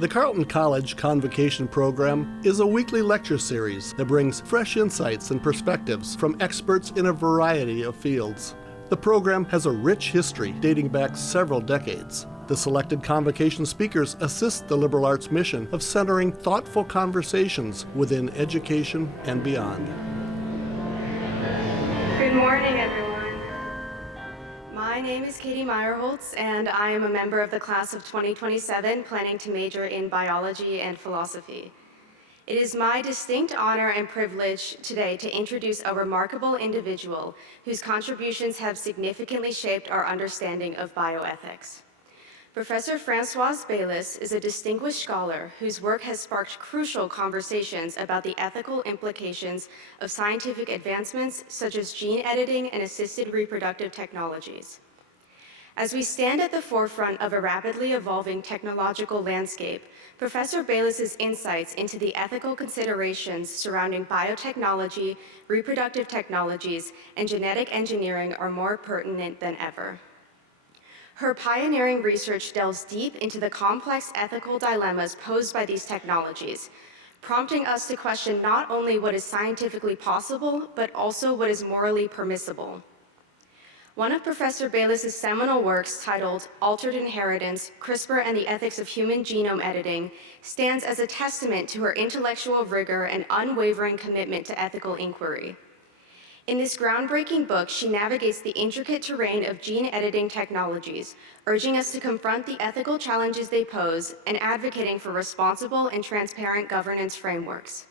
The Carleton College Convocation program is a weekly lecture series that brings fresh insights and perspectives from experts in a variety of fields. The program has a rich history dating back several decades. The selected Convocation speakers assist the liberal arts mission of centering thoughtful conversations within education and beyond. Good morning, everyone. My name is Katie Meyerholtz, and I am a member of the class of 2027 planning to major in biology and philosophy. It is my distinct honor and privilege today to introduce a remarkable individual whose contributions have significantly shaped our understanding of bioethics. Professor Françoise Baylis is a distinguished scholar whose work has sparked crucial conversations about the ethical implications of scientific advancements such as gene editing and assisted reproductive technologies. As we stand at the forefront of a rapidly evolving technological landscape, Professor Baylis's insights into the ethical considerations surrounding biotechnology, reproductive technologies, and genetic engineering are more pertinent than ever. Her pioneering research delves deep into the complex ethical dilemmas posed by these technologies, prompting us to question not only what is scientifically possible, but also what is morally permissible. One of Professor Baylis's seminal works, titled Altered Inheritance, CRISPR and the Ethics of Human Genome Editing, stands as a testament to her intellectual rigor and unwavering commitment to ethical inquiry. In this groundbreaking book, she navigates the intricate terrain of gene editing technologies, urging us to confront the ethical challenges they pose and advocating for responsible and transparent governance frameworks.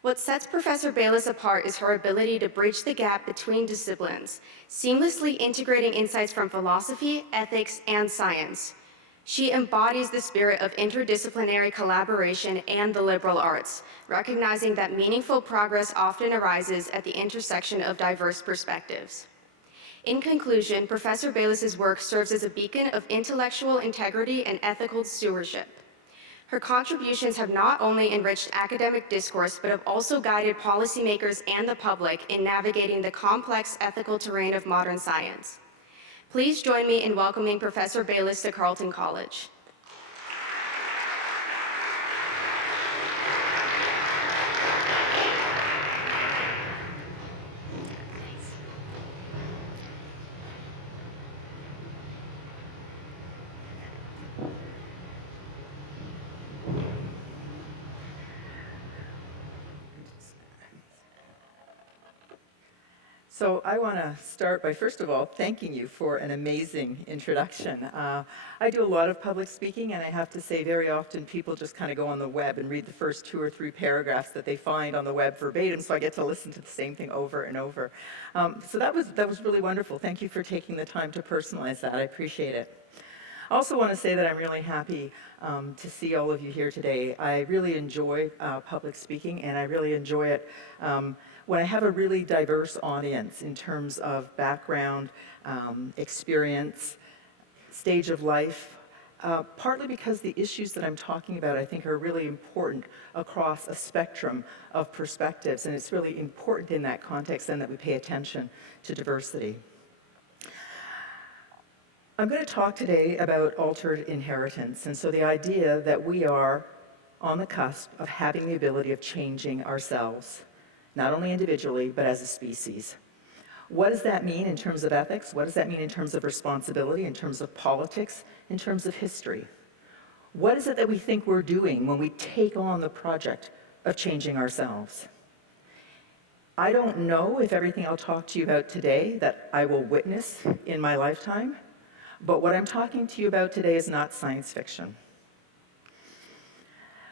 What sets Professor Baylis apart is her ability to bridge the gap between disciplines, seamlessly integrating insights from philosophy, ethics, and science. She embodies the spirit of interdisciplinary collaboration and the liberal arts, recognizing that meaningful progress often arises at the intersection of diverse perspectives. In conclusion, Professor Baylis's work serves as a beacon of intellectual integrity and ethical stewardship. Her contributions have not only enriched academic discourse, but have also guided policymakers and the public in navigating the complex ethical terrain of modern science. Please join me in welcoming Professor Baylis to Carleton College. So I want to start by, first of all, thanking you for an amazing introduction. I do a lot of public speaking, and I have to say very often people just kind of go on the web and read the first 2 or 3 paragraphs that they find on the web verbatim, so I get to listen to the same thing over and over. So that was really wonderful. Thank you for taking the time to personalize that. I appreciate it. I also want to say that I'm really happy to see all of you here today. I really enjoy public speaking, and I really enjoy it when I have a really diverse audience in terms of background, experience, stage of life, partly because the issues that I'm talking about I think are really important across a spectrum of perspectives, and it's really important in that context then that we pay attention to diversity. I'm going to talk today about altered inheritance, and so the idea that we are on the cusp of having the ability of changing ourselves, not only individually, but as a species. What does that mean in terms of ethics? What does that mean in terms of responsibility, in terms of politics, in terms of history? What is it that we think we're doing when we take on the project of changing ourselves? I don't know if everything I'll talk to you about today that I will witness in my lifetime, but what I'm talking to you about today is not science fiction.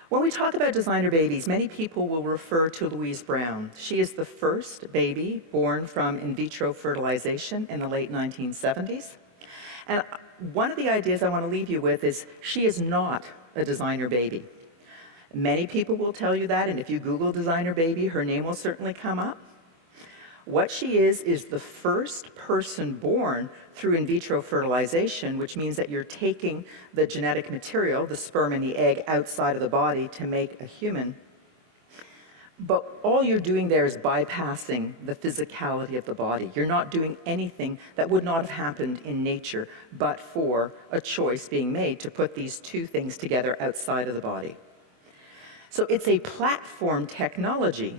When we talk about designer babies, many people will refer to Louise Brown. She is the first baby born from in vitro fertilization in the late 1970s. And one of the ideas I want to leave you with is she is not a designer baby. Many people will tell you that, and if you Google designer baby, her name will certainly come up. What she is the first person born through in vitro fertilization, which means that you're taking the genetic material, the sperm and the egg, outside of the body to make a human. But all you're doing there is bypassing the physicality of the body. You're not doing anything that would not have happened in nature but for a choice being made to put these two things together outside of the body. So it's a platform technology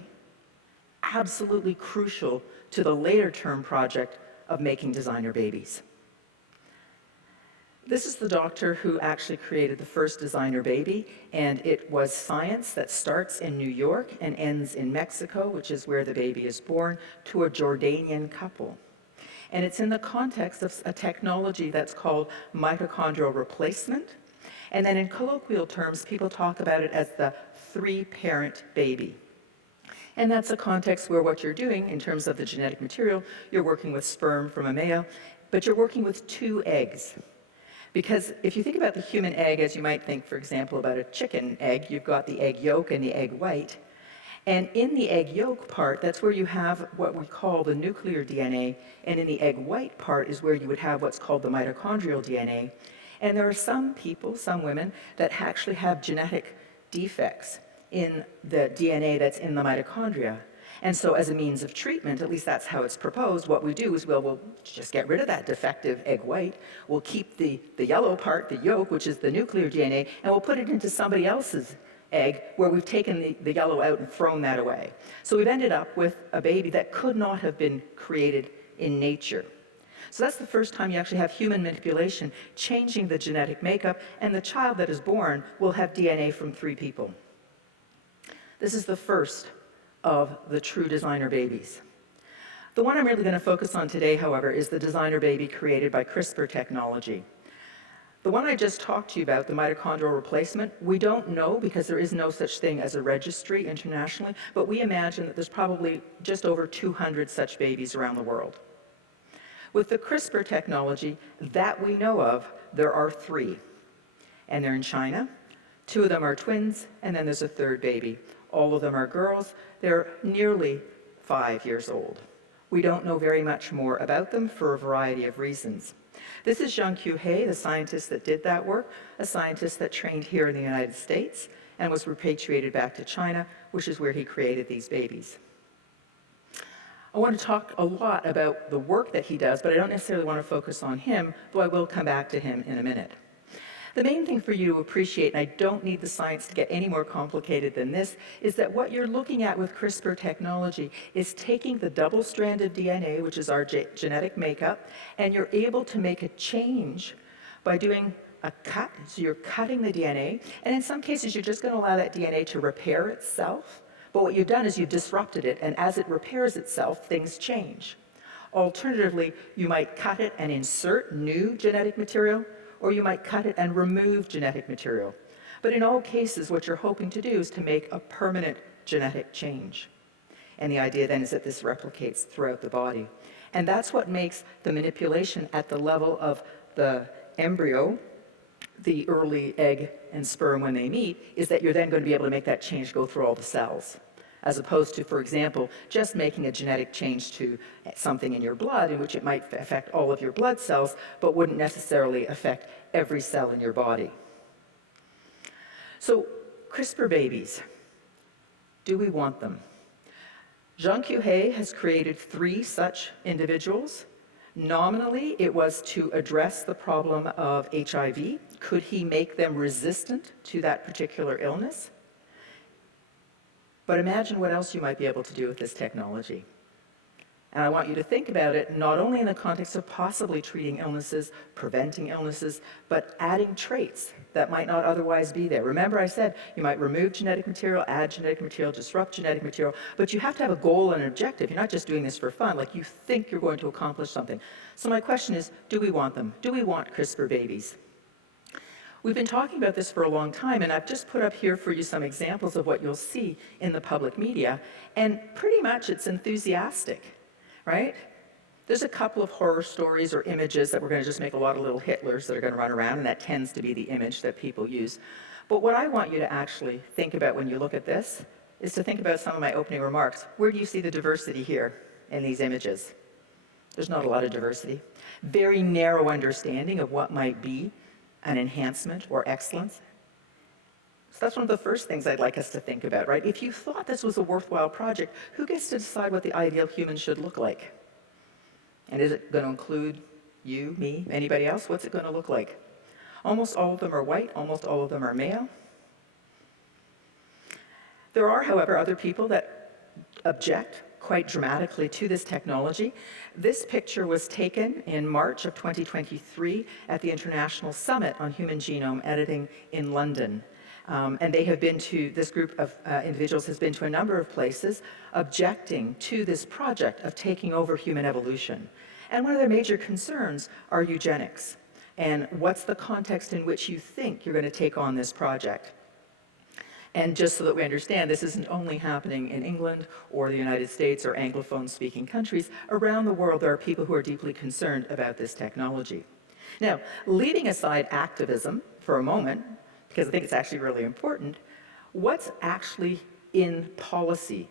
absolutely crucial to the later term project of making designer babies. This is the doctor who actually created the first designer baby, and it was science that starts in New York and ends in Mexico, which is where the baby is born, to a Jordanian couple. And it's in the context of a technology that's called mitochondrial replacement. And then in colloquial terms, people talk about it as the three-parent baby. And that's a context where what you're doing in terms of the genetic material, you're working with sperm from a male, but you're working with two eggs. Because if you think about the human egg, as you might think, for example, about a chicken egg, you've got the egg yolk and the egg white. And in the egg yolk part, that's where you have what we call the nuclear DNA. And in the egg white part is where you would have what's called the mitochondrial DNA. And there are some people, some women, that actually have genetic defects in the DNA that's in the mitochondria. And so as a means of treatment, at least that's how it's proposed, what we do is we'll just get rid of that defective egg white, we'll keep the yellow part, the yolk, which is the nuclear DNA, and we'll put it into somebody else's egg where we've taken the yellow out and thrown that away. So we've ended up with a baby that could not have been created in nature. So that's the first time you actually have human manipulation changing the genetic makeup, and the child that is born will have DNA from three people. This is the first of the true designer babies. The one I'm really going to focus on today, however, is the designer baby created by CRISPR technology. The one I just talked to you about, the mitochondrial replacement, we don't know because there is no such thing as a registry internationally, but we imagine that there's probably just over 200 such babies around the world. With the CRISPR technology that we know of, there are 3, and they're in China. 2 of them are twins, and then there's a third baby. All of them are girls. They're nearly 5 years old. We don't know very much more about them for a variety of reasons. This is Zhangqiu He, the scientist that did that work, a scientist that trained here in the United States and was repatriated back to China, which is where he created these babies. I want to talk a lot about the work that he does, but I don't necessarily want to focus on him, though I will come back to him in a minute. The main thing for you to appreciate, and I don't need the science to get any more complicated than this, is that what you're looking at with CRISPR technology is taking the double-stranded DNA, which is our genetic makeup, and you're able to make a change by doing a cut. So you're cutting the DNA, and in some cases you're just going to allow that DNA to repair itself. But what you've done is you've disrupted it, and as it repairs itself, things change. Alternatively, you might cut it and insert new genetic material, or you might cut it and remove genetic material. But in all cases, what you're hoping to do is to make a permanent genetic change. And the idea then is that this replicates throughout the body. And that's what makes the manipulation at the level of the embryo, the early egg and sperm when they meet, is that you're then going to be able to make that change go through all the cells. As opposed to, for example, just making a genetic change to something in your blood in which it might affect all of your blood cells, but wouldn't necessarily affect every cell in your body. So, CRISPR babies, do we want them? Zhangqiu He has created 3 such individuals. Nominally, it was to address the problem of HIV. Could he make them resistant to that particular illness? But imagine what else you might be able to do with this technology. And I want you to think about it not only in the context of possibly treating illnesses, preventing illnesses, but adding traits that might not otherwise be there. Remember I said you might remove genetic material, add genetic material, disrupt genetic material, but you have to have a goal and an objective. You're not just doing this for fun, like you think you're going to accomplish something. So my question is, do we want them? Do we want CRISPR babies? We've been talking about this for a long time, and I've just put up here for you some examples of what you'll see in the public media, and pretty much it's enthusiastic, right? There's a couple of horror stories or images that we're going to just make a lot of little Hitlers that are going to run around, and that tends to be the image that people use. But what I want you to actually think about when you look at this is to think about some of my opening remarks. Where do you see the diversity here in these images? There's not a lot of diversity. Very narrow understanding of what might be an enhancement or excellence. So that's one of the first things I'd like us to think about, right? If you thought this was a worthwhile project, who gets to decide what the ideal human should look like? And is it going to include you, me, anybody else? What's it going to look like? Almost all of them are white, almost all of them are male. There are, however, other people that object quite dramatically to this technology. This picture was taken in March of 2023 at the International Summit on Human Genome Editing in London. And they have been to, this group of individuals has been to a number of places objecting to this project of taking over human evolution. And one of their major concerns are eugenics. And what's the context in which you think you're going to take on this project? And just so that we understand, this isn't only happening in England or the United States or Anglophone-speaking countries. Around the world, there are people who are deeply concerned about this technology. Now, leaving aside activism for a moment, because I think it's actually really important, what's actually in policy,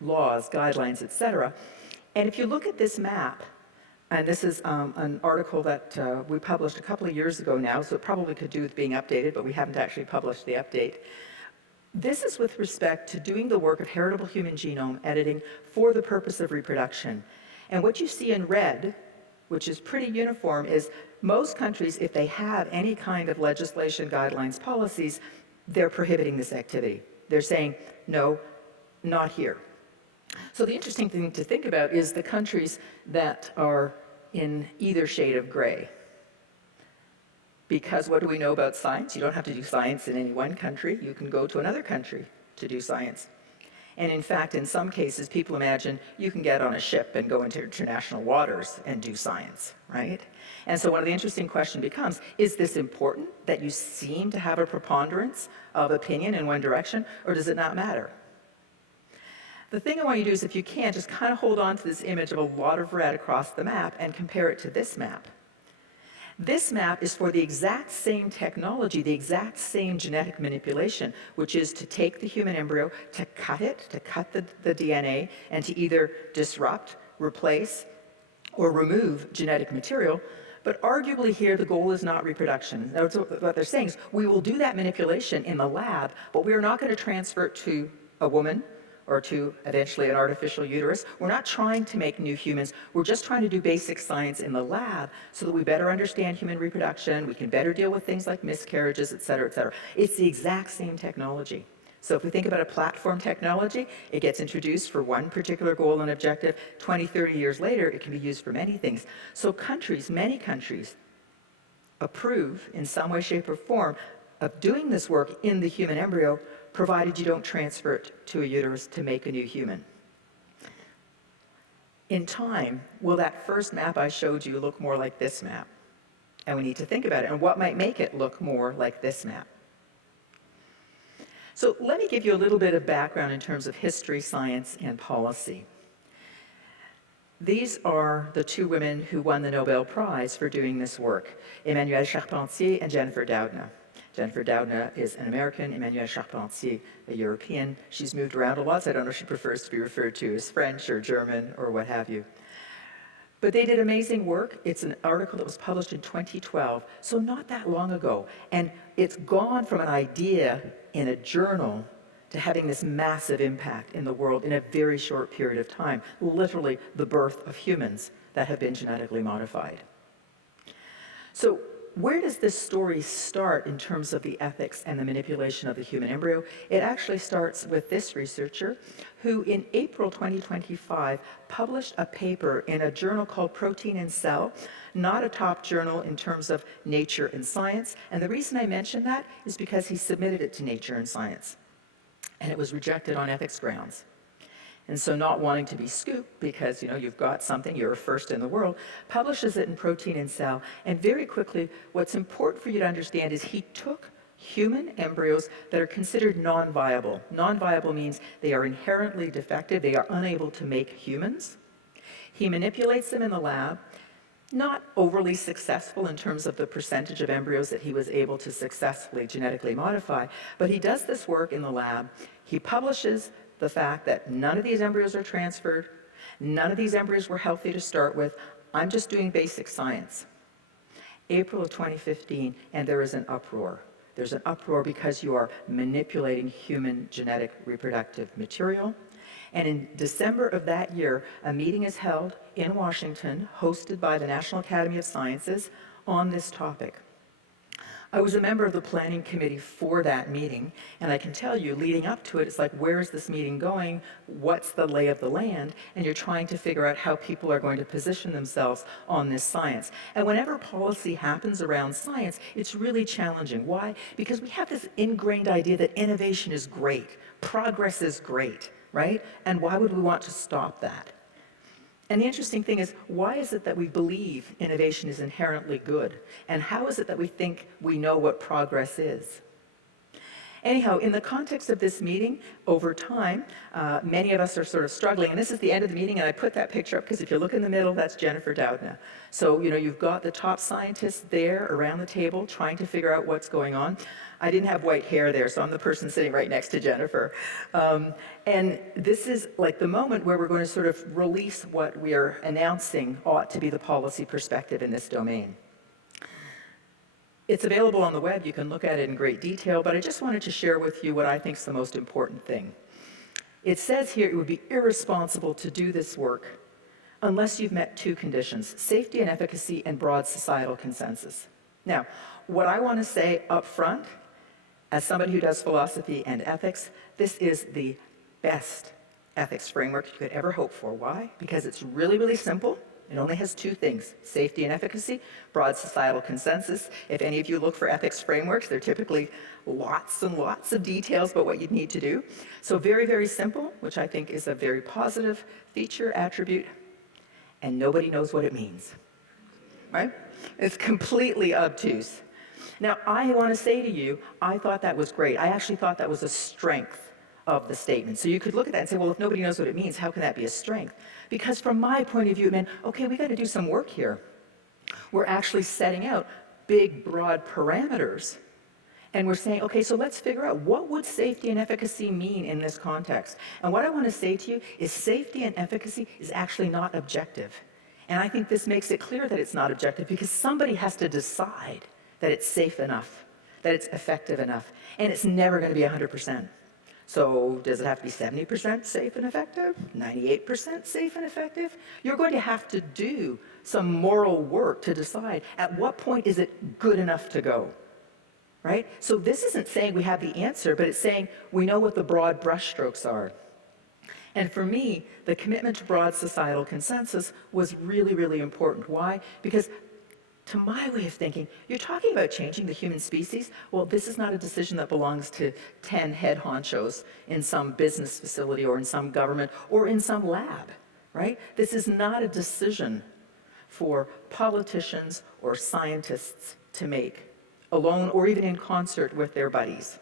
laws, guidelines, et cetera? And if you look at this map, and this is an article that we published a couple of years ago now, so it probably could do with being updated, but we haven't actually published the update. This is with respect to doing the work of heritable human genome editing for the purpose of reproduction. And what you see in red, which is pretty uniform, is most countries, if they have any kind of legislation, guidelines, policies, they're prohibiting this activity. They're saying, no, not here. So the interesting thing to think about is the countries that are in either shade of gray. Because what do we know about science? You don't have to do science in any one country. You can go to another country to do science. And in fact, in some cases, people imagine you can get on a ship and go into international waters and do science, right? And so one of the interesting questions becomes, is this important that you seem to have a preponderance of opinion in one direction, or does it not matter? The thing I want you to do is, if you can, just kind of hold on to this image of a lot of red across the map and compare it to this map. This map is for the exact same technology, the exact same genetic manipulation, which is to take the human embryo, to cut it, to cut the DNA, and to either disrupt, replace, or remove genetic material. But arguably here, the goal is not reproduction. That's what they're saying is, we will do that manipulation in the lab, but we are not going to transfer it to a woman or to eventually an artificial uterus. We're not trying to make new humans. We're just trying to do basic science in the lab so that we better understand human reproduction, we can better deal with things like miscarriages, et cetera, et cetera. It's the exact same technology. So if we think about a platform technology, it gets introduced for one particular goal and objective. 20, 30 years later, it can be used for many things. So countries, many countries, approve in some way, shape, or form of doing this work in the human embryo, provided you don't transfer it to a uterus to make a new human. In time, will that first map I showed you look more like this map? And we need to think about it, and what might make it look more like this map? So let me give you a little bit of background in terms of history, science, and policy. These are the two women who won the Nobel Prize for doing this work, Emmanuelle Charpentier and Jennifer Doudna. Jennifer Doudna is an American, Emmanuelle Charpentier, a European. She's moved around a lot, so I don't know if she prefers to be referred to as French or German or what have you. But they did amazing work. It's an article that was published in 2012, so not that long ago. And it's gone from an idea in a journal to having this massive impact in the world in a very short period of time, literally the birth of humans that have been genetically modified. So where does this story start in terms of the ethics and the manipulation of the human embryo? It actually starts with this researcher who in April 2025 published a paper in a journal called Protein and Cell, not a top journal in terms of Nature and Science. And the reason I mention that is because he submitted it to Nature and Science, and it was rejected on ethics grounds. And so not wanting to be scooped because, you've got something, you're a first in the world, publishes it in Protein and Cell. And very quickly, what's important for you to understand is he took human embryos that are considered non-viable. Non-viable means they are inherently defective, they are unable to make humans. He manipulates them in the lab, not overly successful in terms of the percentage of embryos that he was able to successfully genetically modify, but he does this work in the lab. He publishes the fact that none of these embryos are transferred, none of these embryos were healthy to start with. I'm just doing basic science. April of 2015, and there is an uproar. There's an uproar because you are manipulating human genetic reproductive material. And in December of that year, a meeting is held in Washington, hosted by the National Academy of Sciences, on this topic. I was a member of the planning committee for that meeting, and I can tell you, leading up to it, it's like, where is this meeting going? What's the lay of the land? And you're trying to figure out how people are going to position themselves on this science. And whenever policy happens around science, it's really challenging. Why? Because we have this ingrained idea that innovation is great, progress is great, right? And why would we want to stop that? And the interesting thing is, why is it that we believe innovation is inherently good? And how is it that we think we know what progress is? Anyhow, in the context of this meeting, over time, many of us are sort of struggling. And this is the end of the meeting, and I put that picture up because if you look in the middle, that's Jennifer Doudna. So, you've got the top scientists there around the table trying to figure out what's going on. I didn't have white hair there, so I'm the person sitting right next to Jennifer. And this is like the moment where we're going to sort of release what we are announcing ought to be the policy perspective in this domain. It's available on the web. You can look at it in great detail, but I just wanted to share with you what I think is the most important thing. It says here it would be irresponsible to do this work unless you've met two conditions: safety and efficacy and broad societal consensus. Now, what I want to say up front, as somebody who does philosophy and ethics, this is the best ethics framework you could ever hope for. Why? Because it's really, really simple. It only has two things: safety and efficacy, broad societal consensus. If any of you look for ethics frameworks, they're typically lots and lots of details about what you'd need to do. So very, very simple, which I think is a very positive feature, attribute, and nobody knows what it means, right? It's completely obtuse. Now, I want to say to you, I thought that was great. I actually thought that was a strength of the statement. So you could look at that and say, well, if nobody knows what it means, how can that be a strength? Because from my point of view, it meant, okay, we got to do some work here. We're actually setting out big, broad parameters. And we're saying, okay, so let's figure out what would safety and efficacy mean in this context. And what I want to say to you is safety and efficacy is actually not objective. And I think this makes it clear that it's not objective because somebody has to decide that it's safe enough, that it's effective enough. And it's never going to be 100%. So does it have to be 70% safe and effective? 98% safe and effective? You're going to have to do some moral work to decide at what point is it good enough to go, right? So this isn't saying we have the answer, but it's saying we know what the broad brushstrokes are. And for me, the commitment to broad societal consensus was really, really important. Why? Because to my way of thinking, you're talking about changing the human species. Well, this is not a decision that belongs to 10 head honchos in some business facility or in some government or in some lab, right? This is not a decision for politicians or scientists to make alone or even in concert with their buddies,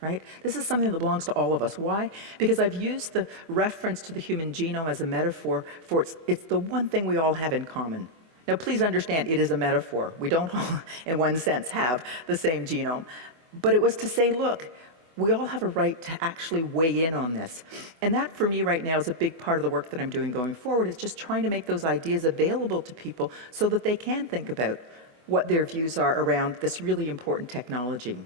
right? This is something that belongs to all of us. Why? Because I've used the reference to the human genome as a metaphor for it's the one thing we all have in common. Now, please understand, it is a metaphor. We don't all, in one sense, have the same genome. But it was to say, look, we all have a right to actually weigh in on this. And that, for me, right now, is a big part of the work that I'm doing going forward, is just trying to make those ideas available to people so that they can think about what their views are around this really important technology.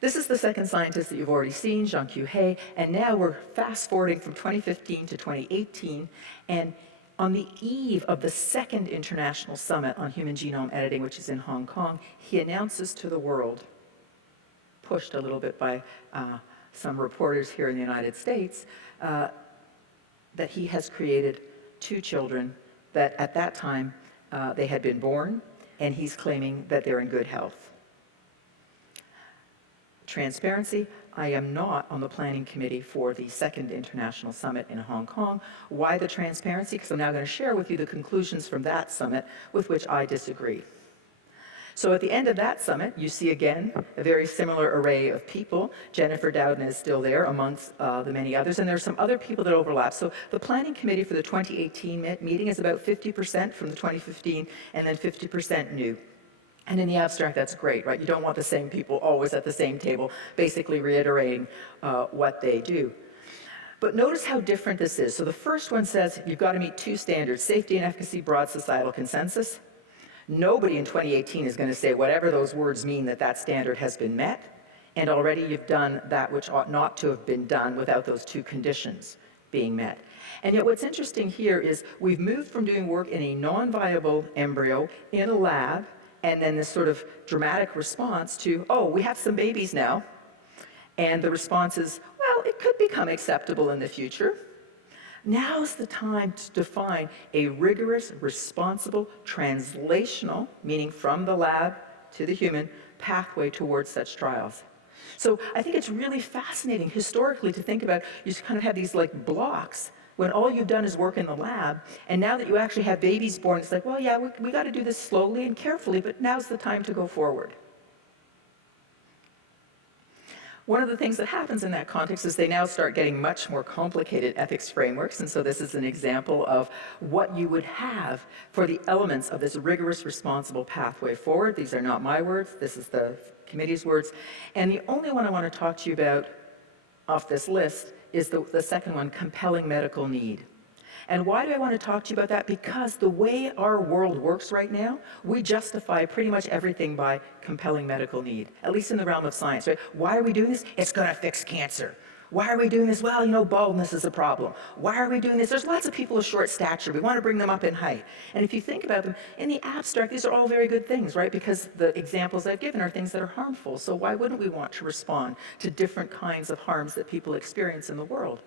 This is the second scientist that you've already seen, Jean-Q Hay, and now we're fast-forwarding from 2015 to 2018, and on the eve of the second International Summit on Human Genome Editing, which is in Hong Kong, he announces to the world, pushed a little bit by some reporters here in the United States, that he has created two children that at that time they had been born, and he's claiming that they're in good health. Transparency, I am not on the planning committee for the second International Summit in Hong Kong. Why the transparency? Because I'm now going to share with you the conclusions from that summit with which I disagree. So at the end of that summit, you see again a very similar array of people. Jennifer Doudna is still there amongst the many others, and there are some other people that overlap. So the planning committee for the 2018 meeting is about 50% from the 2015 and then 50% new. And in the abstract, that's great, right? You don't want the same people always at the same table, basically reiterating what they do. But notice how different this is. So the first one says you've got to meet two standards: safety and efficacy, broad societal consensus. Nobody in 2018 is going to say whatever those words mean that that standard has been met, and already you've done that which ought not to have been done without those two conditions being met. And yet what's interesting here is we've moved from doing work in a non-viable embryo in a lab, and then this sort of dramatic response to, oh, we have some babies now, and the response is, well, it could become acceptable in the future. Now's the time to define a rigorous, responsible, translational, meaning from the lab to the human, pathway towards such trials. So I think it's really fascinating historically to think about, you just kind of have these like blocks when all you've done is work in the lab, and now that you actually have babies born, it's like, well, yeah, we got to do this slowly and carefully, but now's the time to go forward. One of the things that happens in that context is they now start getting much more complicated ethics frameworks, and so this is an example of what you would have for the elements of this rigorous, responsible pathway forward. These are not my words, this is the committee's words, and the only one I want to talk to you about off this list is the second one, compelling medical need. And why do I want to talk to you about that? Because the way our world works right now, we justify pretty much everything by compelling medical need, at least in the realm of science, right? Why are we doing this? It's going to fix cancer. Why are we doing this? Well, you know, baldness is a problem. Why are we doing this? There's lots of people of short stature. We want to bring them up in height. And if you think about them, in the abstract, these are all very good things, right? Because the examples I've given are things that are harmful. So why wouldn't we want to respond to different kinds of harms that people experience in the world?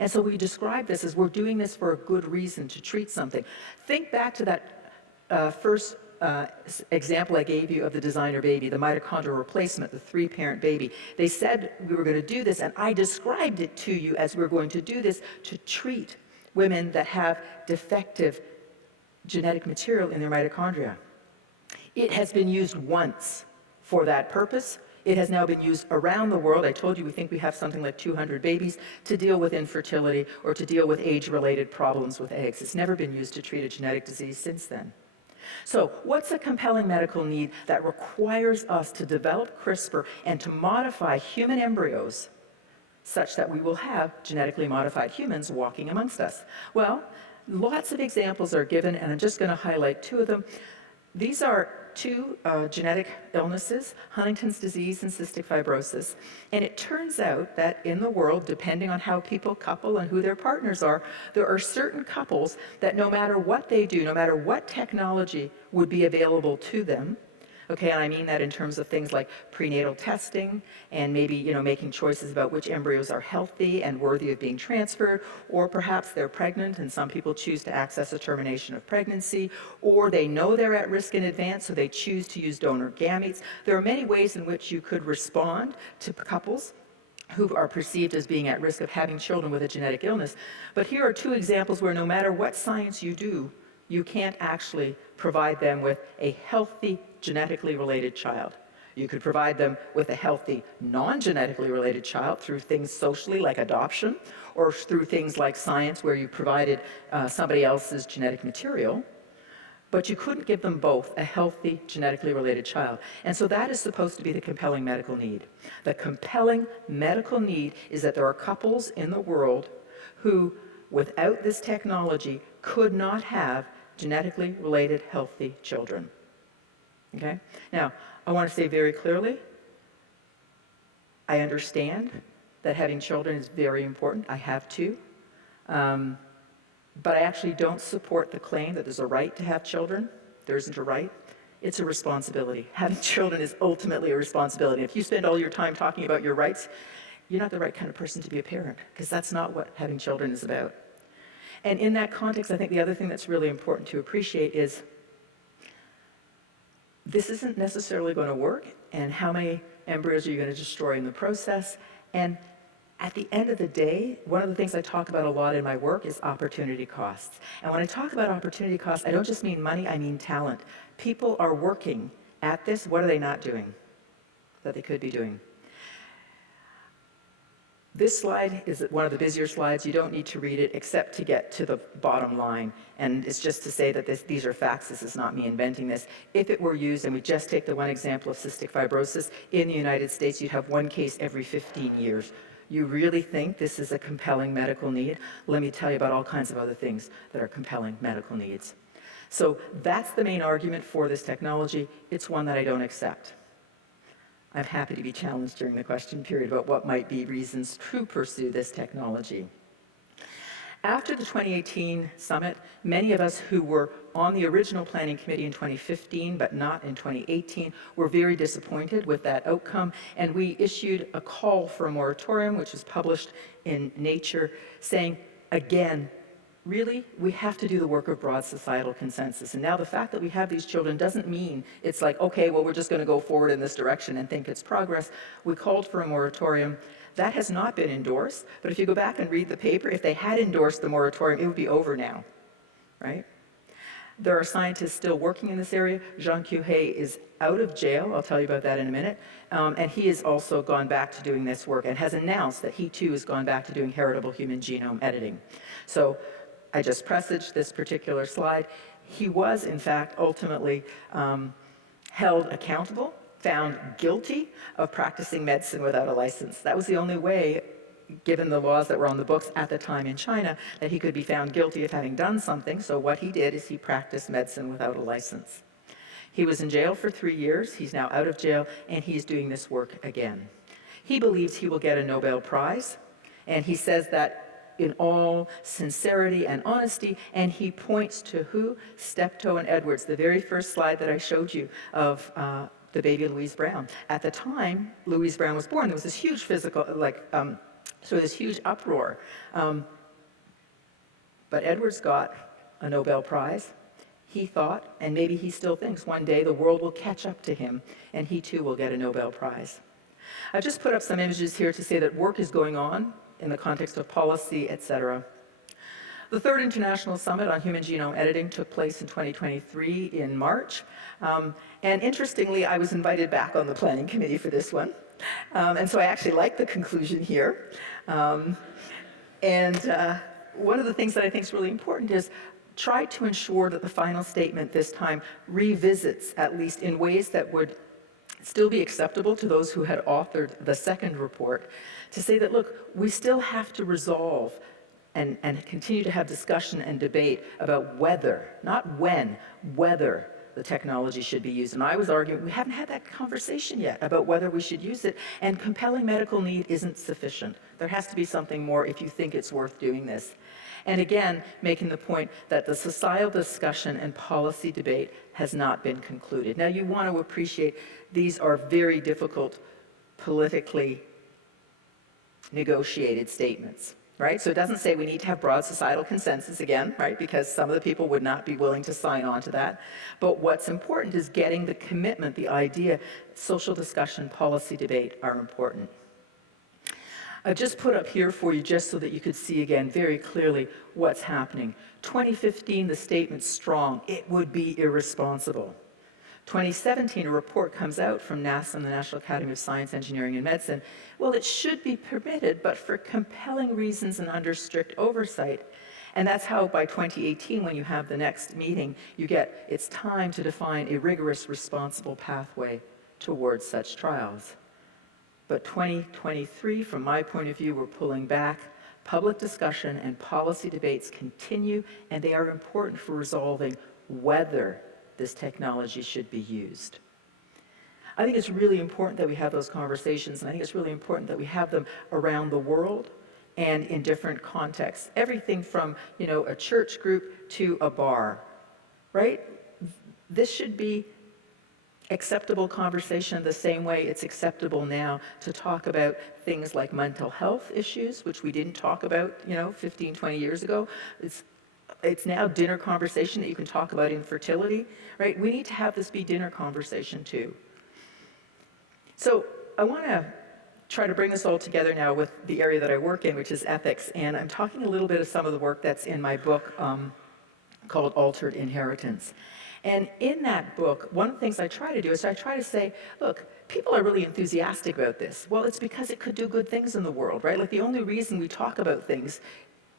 And so we describe this as we're doing this for a good reason, to treat something. Think back to that first example I gave you of the designer baby, the mitochondrial replacement, the 3-parent baby. They said we were going to do this, and I described it to you as we're going to do this to treat women that have defective genetic material in their mitochondria. It has been used once for that purpose. It has now been used around the world. I told you we think we have something like 200 babies to deal with infertility or to deal with age-related problems with eggs. It's never been used to treat a genetic disease since then. So what's a compelling medical need that requires us to develop CRISPR and to modify human embryos such that we will have genetically modified humans walking amongst us? Well, lots of examples are given, and I'm just going to highlight 2 of them. These are 2 genetic illnesses, Huntington's disease and cystic fibrosis. And it turns out that in the world, depending on how people couple and who their partners are, there are certain couples that no matter what they do, no matter what technology would be available to them, okay, and I mean that in terms of things like prenatal testing and maybe, you know, making choices about which embryos are healthy and worthy of being transferred, or perhaps they're pregnant and some people choose to access a termination of pregnancy, or they know they're at risk in advance, so they choose to use donor gametes. There are many ways in which you could respond to couples who are perceived as being at risk of having children with a genetic illness. But here are 2 examples where no matter what science you do, you can't actually provide them with a healthy, genetically related child. You could provide them with a healthy, non-genetically related child through things socially like adoption, or through things like science where you provided somebody else's genetic material, but you couldn't give them both a healthy, genetically related child. And so that is supposed to be the compelling medical need. The compelling medical need is that there are couples in the world who, without this technology, could not have genetically related healthy children. Okay? Now, I want to say very clearly, I understand that having children is very important. I have 2. But I actually don't support the claim that there's a right to have children. There isn't a right. It's a responsibility. Having children is ultimately a responsibility. If you spend all your time talking about your rights, you're not the right kind of person to be a parent, because that's not what having children is about. And in that context, I think the other thing that's really important to appreciate is this isn't necessarily going to work, and how many embryos are you going to destroy in the process? And at the end of the day, one of the things I talk about a lot in my work is opportunity costs. And when I talk about opportunity costs, I don't just mean money, I mean talent. People are working at this. What are they not doing that they could be doing? This slide is one of the busier slides. You don't need to read it except to get to the bottom line. And it's just to say that these are facts. This is not me inventing this. If it were used, and we just take the one example of cystic fibrosis, in the United States, you'd have 1 case every 15 years. You really think this is a compelling medical need? Let me tell you about all kinds of other things that are compelling medical needs. So that's the main argument for this technology. It's one that I don't accept. I'm happy to be challenged during the question period about what might be reasons to pursue this technology. After the 2018 summit, many of us who were on the original planning committee in 2015, but not in 2018, were very disappointed with that outcome, and we issued a call for a moratorium, which was published in Nature, saying, again, really, we have to do the work of broad societal consensus. And now the fact that we have these children doesn't mean it's like, okay, well, we're just going to go forward in this direction and think it's progress. We called for a moratorium. That has not been endorsed, but if you go back and read the paper, if they had endorsed the moratorium, it would be over now, right? There are scientists still working in this area. Jean Cuhay is out of jail. I'll tell you about that in a minute. And he has also gone back to doing this work and has announced that he too has gone back to doing heritable human genome editing. So I just presaged this particular slide. He was, in fact, ultimately held accountable, found guilty of practicing medicine without a license. That was the only way, given the laws that were on the books at the time in China, that he could be found guilty of having done something. So what he did is he practiced medicine without a license. He was in jail for 3 years. He's now out of jail, and he's doing this work again. He believes he will get a Nobel Prize, and he says that in all sincerity and honesty, and he points to who? Steptoe and Edwards, the very first slide that I showed you of the baby Louise Brown. At the time Louise Brown was born, there was this huge this huge uproar. But Edwards got a Nobel Prize. He thought, and maybe he still thinks, one day the world will catch up to him, and he too will get a Nobel Prize. I've just put up some images here to say that work is going on in the context of policy, etc. The third International Summit on Human Genome Editing took place in 2023 in March. And interestingly, I was invited back on the planning committee for this one. And so I actually like the conclusion here. One of the things that I think is really important is try to ensure that the final statement this time revisits, at least in ways that would still be acceptable to those who had authored the second report, to say that, look, we still have to resolve and continue to have discussion and debate about whether, not when, whether the technology should be used. And I was arguing, we haven't had that conversation yet about whether we should use it, and compelling medical need isn't sufficient. There has to be something more if you think it's worth doing this. And again, making the point that the societal discussion and policy debate has not been concluded. Now, you want to appreciate these are very difficult, politically negotiated statements, right? So it doesn't say we need to have broad societal consensus again, right? Because some of the people would not be willing to sign on to that. But what's important is getting the commitment, the idea, social discussion, policy debate are important. I've just put up here for you just so that you could see again very clearly what's happening. 2015, the statement's strong. It would be irresponsible. 2017, a report comes out from NASA and the National Academy of Science, Engineering, and Medicine. Well, it should be permitted, but for compelling reasons and under strict oversight. And that's how by 2018, when you have the next meeting, you get it's time to define a rigorous, responsible pathway towards such trials. But 2023, from my point of view, we're pulling back. Public discussion and policy debates continue, and they are important for resolving whether this technology should be used. I think it's really important that we have those conversations, and I think it's really important that we have them around the world and in different contexts. Everything from, a church group to a bar, right? This should be acceptable conversation the same way it's acceptable now to talk about things like mental health issues, which we didn't talk about, 15, 20 years ago. It's now dinner conversation that you can talk about infertility, right? We need to have this be dinner conversation too. So I want to try to bring this all together now with the area that I work in, which is ethics. And I'm talking a little bit of some of the work that's in my book called Altered Inheritance. And in that book, one of the things I try to do is I try to say, look, people are really enthusiastic about this. Well, it's because it could do good things in the world, right? Like the only reason we talk about things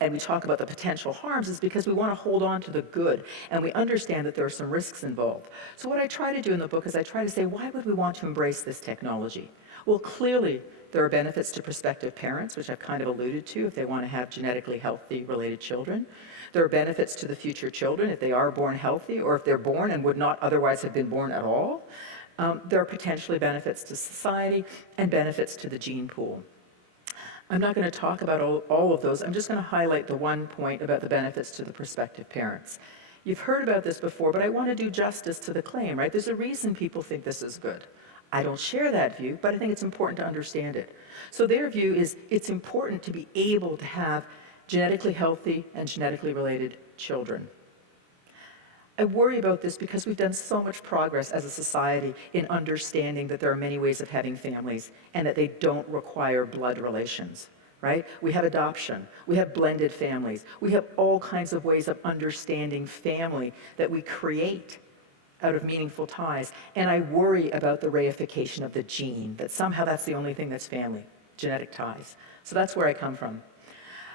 and we talk about the potential harms is because we want to hold on to the good, and we understand that there are some risks involved. So what I try to do in the book is I try to say, why would we want to embrace this technology? Well, clearly, there are benefits to prospective parents, which I've kind of alluded to, if they want to have genetically healthy related children. There are benefits to the future children if they are born healthy, or if they're born and would not otherwise have been born at all. There are potentially benefits to society and benefits to the gene pool. I'm not going to talk about all of those. I'm just going to highlight the one point about the benefits to the prospective parents. You've heard about this before, but I want to do justice to the claim, right? There's a reason people think this is good. I don't share that view, but I think it's important to understand it. So their view is it's important to be able to have genetically healthy and genetically related children. I worry about this because we've done so much progress as a society in understanding that there are many ways of having families and that they don't require blood relations, right? We have adoption, we have blended families, we have all kinds of ways of understanding family that we create out of meaningful ties. And I worry about the reification of the gene, that somehow that's the only thing that's family, genetic ties. So that's where I come from.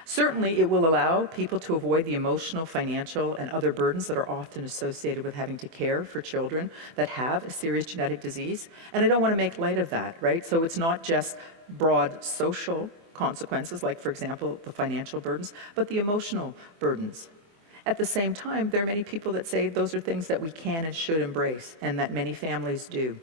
Certainly, it will allow people to avoid the emotional, financial, and other burdens that are often associated with having to care for children that have a serious genetic disease. And I don't want to make light of that, right? So it's not just broad social consequences, like, for example, the financial burdens, but the emotional burdens. At the same time, there are many people that say those are things that we can and should embrace, and that many families do.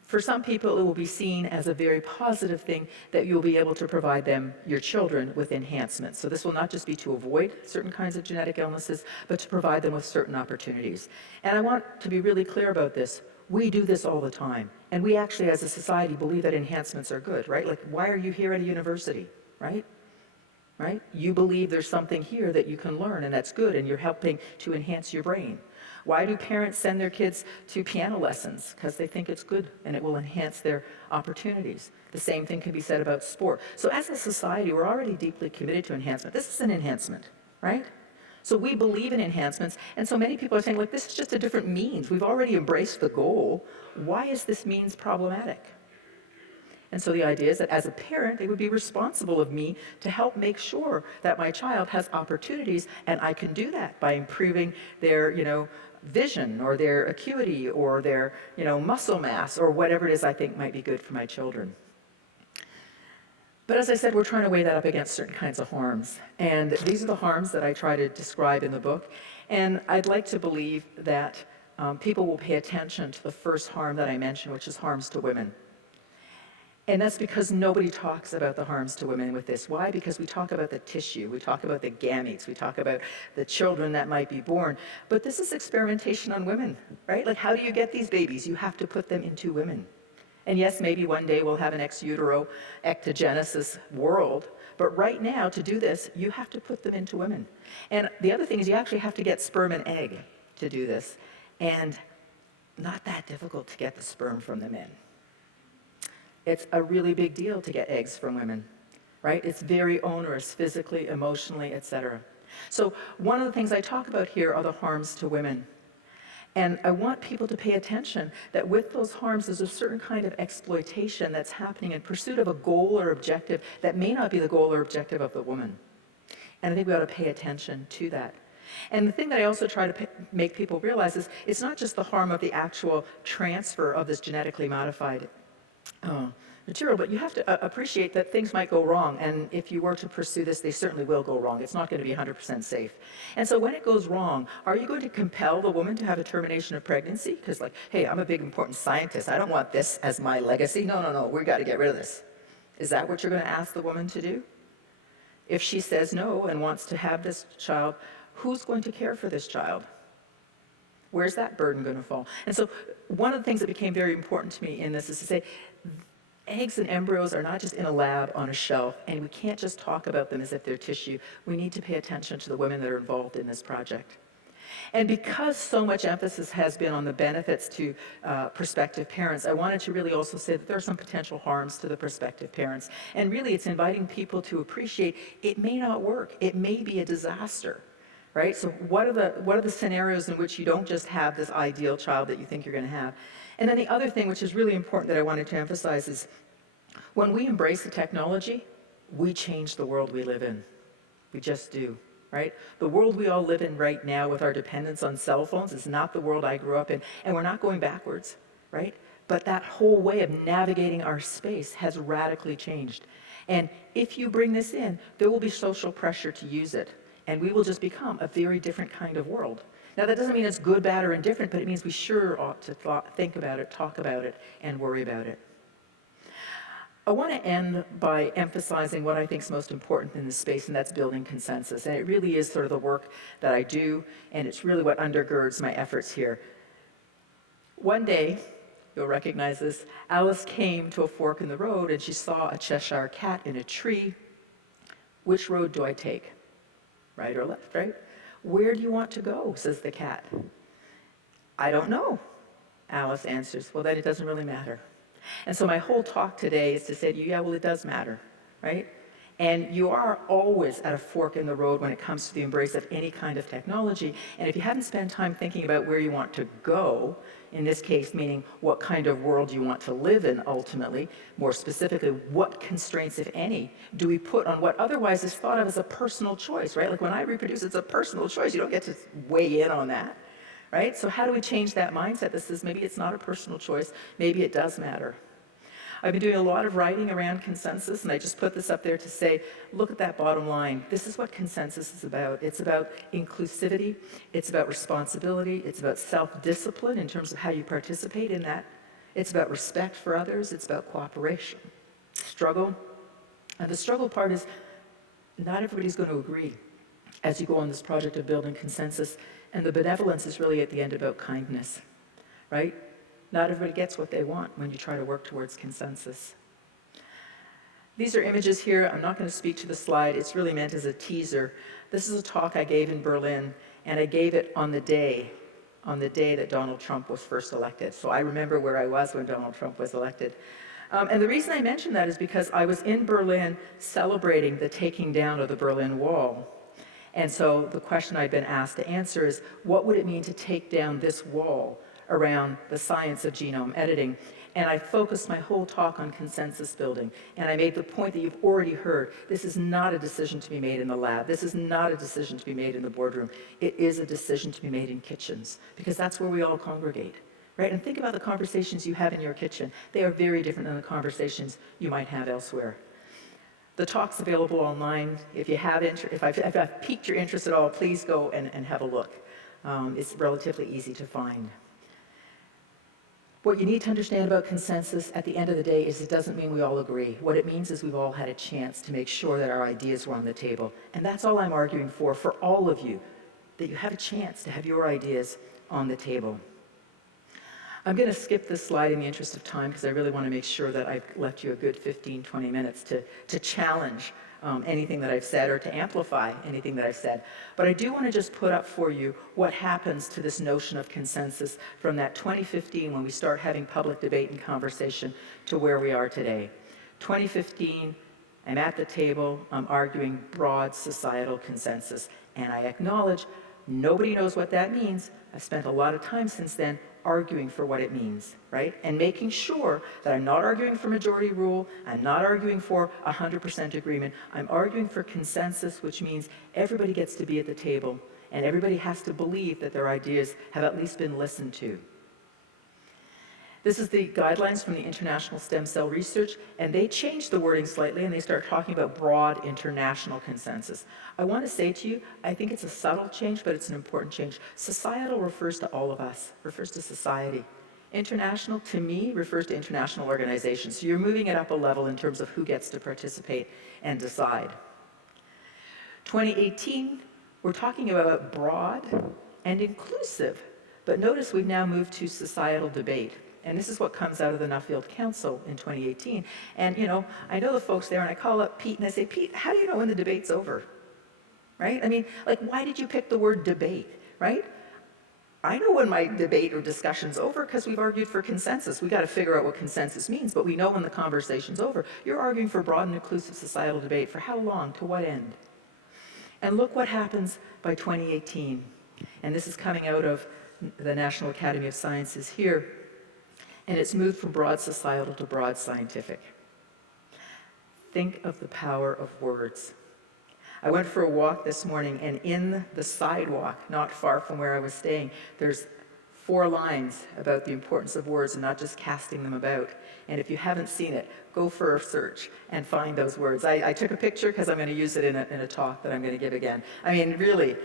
For some people, it will be seen as a very positive thing that you'll be able to provide them, your children, with enhancements. So this will not just be to avoid certain kinds of genetic illnesses, but to provide them with certain opportunities. And I want to be really clear about this. We do this all the time. And we actually, as a society, believe that enhancements are good, right? Like, why are you here at a university, right? Right? You believe there's something here that you can learn, and that's good, and you're helping to enhance your brain. Why do parents send their kids to piano lessons? Because they think it's good and it will enhance their opportunities. The same thing can be said about sport. So as a society, we're already deeply committed to enhancement. This is an enhancement, right? So we believe in enhancements, and so many people are saying, look, this is just a different means. We've already embraced the goal. Why is this means problematic? And so the idea is that as a parent, it would be responsible of me to help make sure that my child has opportunities, and I can do that by improving their, vision or their acuity or their, muscle mass or whatever it is I think might be good for my children. But as I said, we're trying to weigh that up against certain kinds of harms. And these are the harms that I try to describe in the book. And I'd like to believe that people will pay attention to the first harm that I mentioned, which is harms to women. And that's because nobody talks about the harms to women with this. Why? Because we talk about the tissue, we talk about the gametes, we talk about the children that might be born. But this is experimentation on women, right? Like, how do you get these babies? You have to put them into women. And yes, maybe one day we'll have an ex utero ectogenesis world. But right now, to do this, you have to put them into women. And the other thing is you actually have to get sperm and egg to do this. And not that difficult to get the sperm from the men. It's a really big deal to get eggs from women, right? It's very onerous physically, emotionally, etc. So one of the things I talk about here are the harms to women. And I want people to pay attention that with those harms, there's a certain kind of exploitation that's happening in pursuit of a goal or objective that may not be the goal or objective of the woman. And I think we ought to pay attention to that. And the thing that I also try to make people realize is it's not just the harm of the actual transfer of this genetically modified material, but you have to appreciate that things might go wrong, and if you were to pursue this, they certainly will go wrong. It's not going to be 100% safe. And so when it goes wrong, are you going to compel the woman to have a termination of pregnancy? Because like, hey, I'm a big important scientist. I don't want this as my legacy. No, we got to get rid of this. Is that what you're going to ask the woman to do? If she says no and wants to have this child, who's going to care for this child? Where's that burden going to fall? And so one of the things that became very important to me in this is to say, eggs and embryos are not just in a lab on a shelf, and we can't just talk about them as if they're tissue. We need to pay attention to the women that are involved in this project. And because so much emphasis has been on the benefits to prospective parents, I wanted to really also say that there are some potential harms to the prospective parents. And really, it's inviting people to appreciate it may not work. It may be a disaster. Right? So what are the scenarios in which you don't just have this ideal child that you think you're going to have? And then the other thing, which is really important that I wanted to emphasize, is when we embrace the technology, we change the world we live in. We just do, right? The world we all live in right now with our dependence on cell phones is not the world I grew up in, and we're not going backwards, right? But that whole way of navigating our space has radically changed. And if you bring this in, there will be social pressure to use it, and we will just become a very different kind of world. Now, that doesn't mean it's good, bad, or indifferent, but it means we sure ought to think about it, talk about it, and worry about it. I want to end by emphasizing what I think is most important in this space, and that's building consensus. And it really is sort of the work that I do, and it's really what undergirds my efforts here. One day, you'll recognize this, Alice came to a fork in the road, and she saw a Cheshire cat in a tree. Which road do I take? Right or left, right? Where do you want to go, says the cat. I don't know, Alice answers. Well, then it doesn't really matter. And so my whole talk today is to say to you, yeah, well, it does matter, right? And you are always at a fork in the road when it comes to the embrace of any kind of technology. And if you haven't spent time thinking about where you want to go, in this case, meaning what kind of world you want to live in ultimately, more specifically, what constraints, if any, do we put on what otherwise is thought of as a personal choice, right? Like when I reproduce, it's a personal choice. You don't get to weigh in on that, right? So how do we change that mindset that says maybe it's not a personal choice, maybe it does matter? I've been doing a lot of writing around consensus, and I just put this up there to say, look at that bottom line. This is what consensus is about. It's about inclusivity, it's about responsibility, it's about self-discipline in terms of how you participate in that. It's about respect for others, it's about cooperation. Struggle, and the struggle part is not everybody's going to agree as you go on this project of building consensus, and the benevolence is really at the end about kindness, right? Not everybody gets what they want when you try to work towards consensus. These are images here. I'm not going to speak to the slide. It's really meant as a teaser. This is a talk I gave in Berlin, and I gave it on the day that Donald Trump was first elected. So I remember where I was when Donald Trump was elected. And the reason I mention that is because I was in Berlin celebrating the taking down of the Berlin Wall. And so the question I'd been asked to answer is, what would it mean to take down this wall around the science of genome editing? And I focused my whole talk on consensus building. And I made the point that you've already heard. This is not a decision to be made in the lab. This is not a decision to be made in the boardroom. It is a decision to be made in kitchens, because that's where we all congregate, right? And think about the conversations you have in your kitchen. They are very different than the conversations you might have elsewhere. The talk's available online. If you have if I've piqued your interest at all, please go and have a look. It's relatively easy to find. What you need to understand about consensus at the end of the day is it doesn't mean we all agree. What it means is we've all had a chance to make sure that our ideas were on the table. And that's all I'm arguing for all of you, that you have a chance to have your ideas on the table. I'm going to skip this slide in the interest of time because I really want to make sure that I've left you a good 15, 20 minutes to challenge anything that I've said or to amplify anything that I've said. But I do want to just put up for you what happens to this notion of consensus from that 2015 when we start having public debate and conversation to where we are today. 2015, I'm at the table, I'm arguing broad societal consensus. And I acknowledge nobody knows what that means. I've spent a lot of time since then arguing for what it means, right? And making sure that I'm not arguing for majority rule, I'm not arguing for 100% agreement, I'm arguing for consensus, which means everybody gets to be at the table and everybody has to believe that their ideas have at least been listened to. This is the guidelines from the International Stem Cell Research, and they changed the wording slightly and they start talking about broad international consensus. I want to say to you, I think it's a subtle change, but it's an important change. Societal refers to all of us, refers to society. International, to me, refers to international organizations. So you're moving it up a level in terms of who gets to participate and decide. 2018, we're talking about broad and inclusive, but notice we've now moved to societal debate. And this is what comes out of the Nuffield Council in 2018. And, you know, I know the folks there, and I call up Pete, and I say, Pete, how do you know when the debate's over? Right? I mean, like, why did you pick the word debate, right? I know when my debate or discussion's over because we've argued for consensus. We've got to figure out what consensus means, but we know when the conversation's over. You're arguing for broad and inclusive societal debate. For how long? To what end? And look what happens by 2018. And this is coming out of the National Academy of Sciences here. And it's moved from broad societal to broad scientific. Think of the power of words. I went for a walk this morning, and in the sidewalk, not far from where I was staying, there's 4 lines about the importance of words and not just casting them about. And if you haven't seen it, go for a search and find those words. I took a picture because I'm going to use it in a talk that I'm going to give again. I mean, really,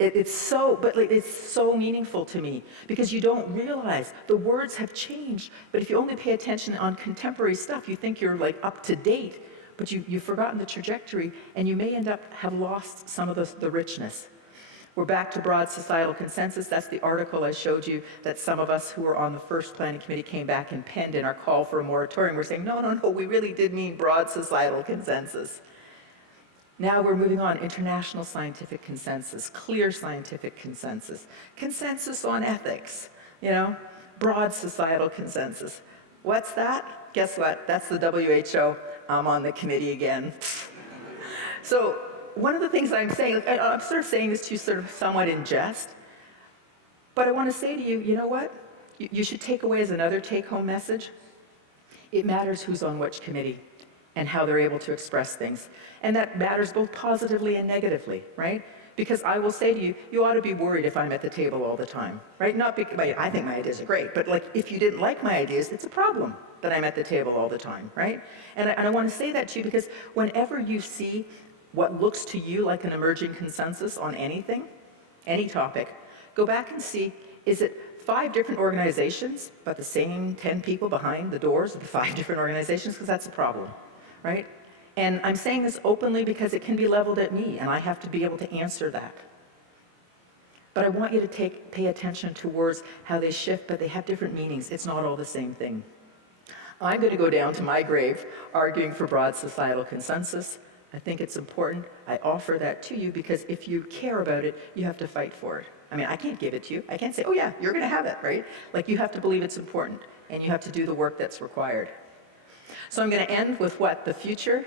it's so meaningful to me because you don't realize the words have changed. But if you only pay attention on contemporary stuff, you think you're like up to date, but you've forgotten the trajectory, and you may have lost some of the richness. We're back to broad societal consensus. That's the article I showed you that some of us who were on the first planning committee came back and penned in our call for a moratorium. We're saying, no, we really did mean broad societal consensus. Now we're moving on, international scientific consensus, clear scientific consensus, consensus on ethics, broad societal consensus. What's that? Guess what? That's the WHO. I'm on the committee again. So one of the things I'm saying, I'm sort of saying this to you sort of somewhat in jest, but I want to say to you, you know what? You should take away as another take-home message. It matters who's on which committee and how they're able to express things. And that matters both positively and negatively, right? Because I will say to you, you ought to be worried if I'm at the table all the time, right? Not because I think my ideas are great, but like if you didn't like my ideas, it's a problem that I'm at the table all the time, right? And I want to say that to you because whenever you see what looks to you like an emerging consensus on anything, any topic, go back and see, is it 5 different organizations, but the same 10 people behind the doors of the 5 different organizations? Because that's a problem, right? And I'm saying this openly because it can be leveled at me, and I have to be able to answer that. But I want you to pay attention to words, how they shift, but they have different meanings. It's not all the same thing. I'm going to go down to my grave arguing for broad societal consensus. I think it's important. I offer that to you because if you care about it, you have to fight for it. I mean, I can't give it to you. I can't say, oh yeah, you're going to have it, right? Like you have to believe it's important and you have to do the work that's required. So I'm going to end with what? The future.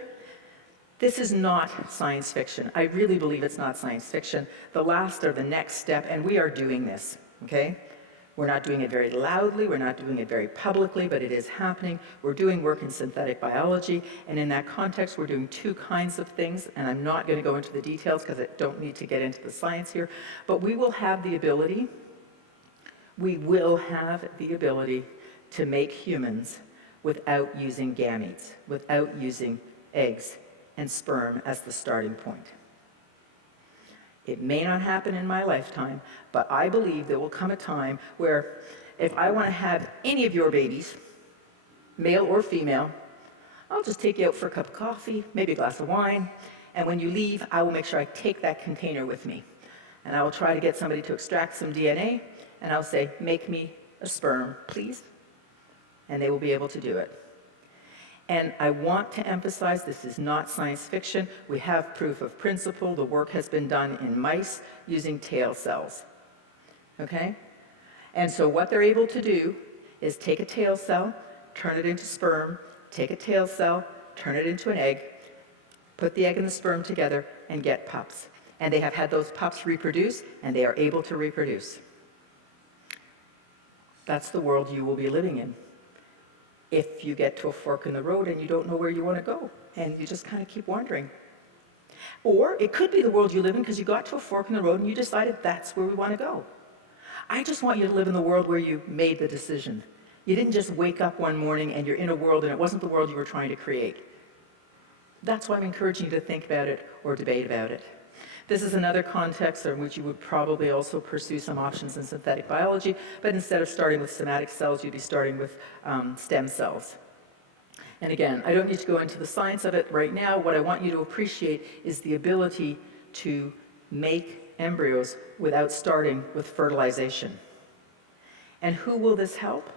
This is not science fiction. I really believe it's not science fiction. The last or the next step, and we are doing this, okay? We're not doing it very loudly, we're not doing it very publicly, but it is happening. We're doing work in synthetic biology, and in that context, we're doing 2 kinds of things, and I'm not going to go into the details because I don't need to get into the science here, but we will have the ability to make humans without using gametes, without using eggs and sperm as the starting point. It may not happen in my lifetime, but I believe there will come a time where if I want to have any of your babies, male or female, I'll just take you out for a cup of coffee, maybe a glass of wine, and when you leave, I will make sure I take that container with me. And I will try to get somebody to extract some DNA, and I'll say, make me a sperm, please. And they will be able to do it. And I want to emphasize this is not science fiction. We have proof of principle. The work has been done in mice using tail cells. Okay? And so what they're able to do is take a tail cell, turn it into sperm, take a tail cell, turn it into an egg, put the egg and the sperm together, and get pups. And they have had those pups reproduce, and they are able to reproduce. That's the world you will be living in. If you get to a fork in the road and you don't know where you want to go, and you just kind of keep wandering. Or it could be the world you live in because you got to a fork in the road and you decided that's where we want to go. I just want you to live in the world where you made the decision. You didn't just wake up one morning and you're in a world and it wasn't the world you were trying to create. That's why I'm encouraging you to think about it or debate about it. This is another context in which you would probably also pursue some options in synthetic biology, but instead of starting with somatic cells, you'd be starting with stem cells. And again, I don't need to go into the science of it right now. What I want you to appreciate is the ability to make embryos without starting with fertilization. And who will this help?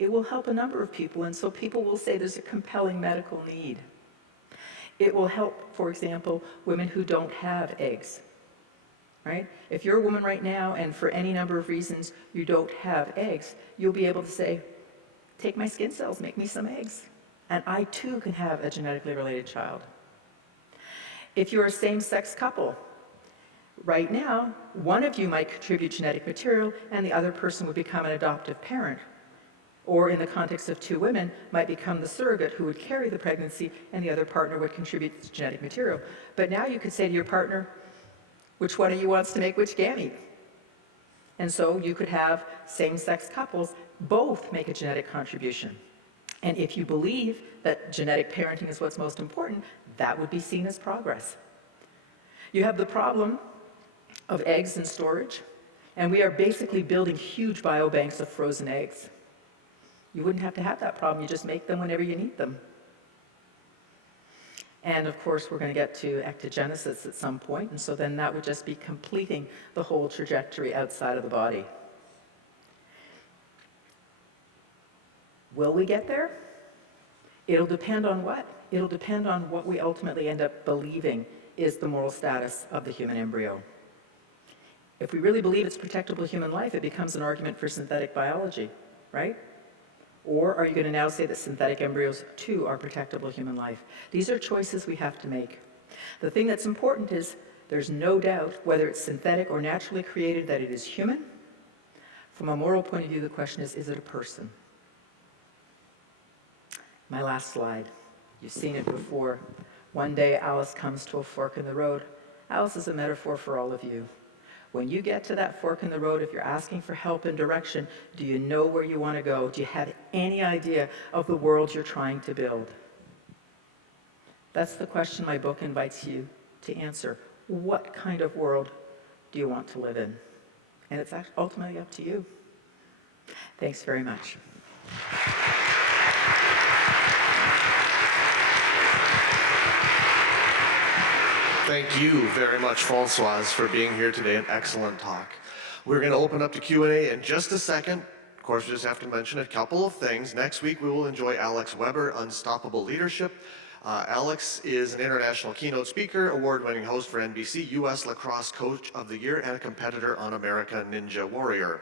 It will help a number of people, and so people will say there's a compelling medical need. It will help, for example, women who don't have eggs, right? If you're a woman right now and for any number of reasons you don't have eggs, you'll be able to say, take my skin cells, make me some eggs, and I too can have a genetically related child. If you're a same-sex couple, right now, one of you might contribute genetic material and the other person would become an adoptive parent. Or in the context of 2 women, might become the surrogate who would carry the pregnancy and the other partner would contribute the genetic material. But now you could say to your partner, which one of you wants to make which gamete? And so you could have same-sex couples both make a genetic contribution. And if you believe that genetic parenting is what's most important, that would be seen as progress. You have the problem of eggs in storage, and we are basically building huge biobanks of frozen eggs. You wouldn't have to have that problem, you just make them whenever you need them. And of course, we're going to get to ectogenesis at some point, and so then that would just be completing the whole trajectory outside of the body. Will we get there? It'll depend on what? It'll depend on what we ultimately end up believing is the moral status of the human embryo. If we really believe it's protectable human life, it becomes an argument for synthetic biology, right? Or are you going to now say that synthetic embryos too are protectable human life? These are choices we have to make. The thing that's important is there's no doubt whether it's synthetic or naturally created that it is human. From a moral point of view, the question is it a person? My last slide. You've seen it before. One day Alice comes to a fork in the road. Alice is a metaphor for all of you. When you get to that fork in the road, if you're asking for help and direction, do you know where you want to go? Do you have any idea of the world you're trying to build? That's the question my book invites you to answer. What kind of world do you want to live in? And it's ultimately up to you. Thanks very much. Thank you very much, Françoise, for being here today. An excellent talk. We're going to open up to Q&A in just a second. Of course, we just have to mention a couple of things. Next week, we will enjoy Alex Weber, Unstoppable Leadership. Alex is an international keynote speaker, award-winning host for NBC, U.S. Lacrosse Coach of the Year, and a competitor on American Ninja Warrior.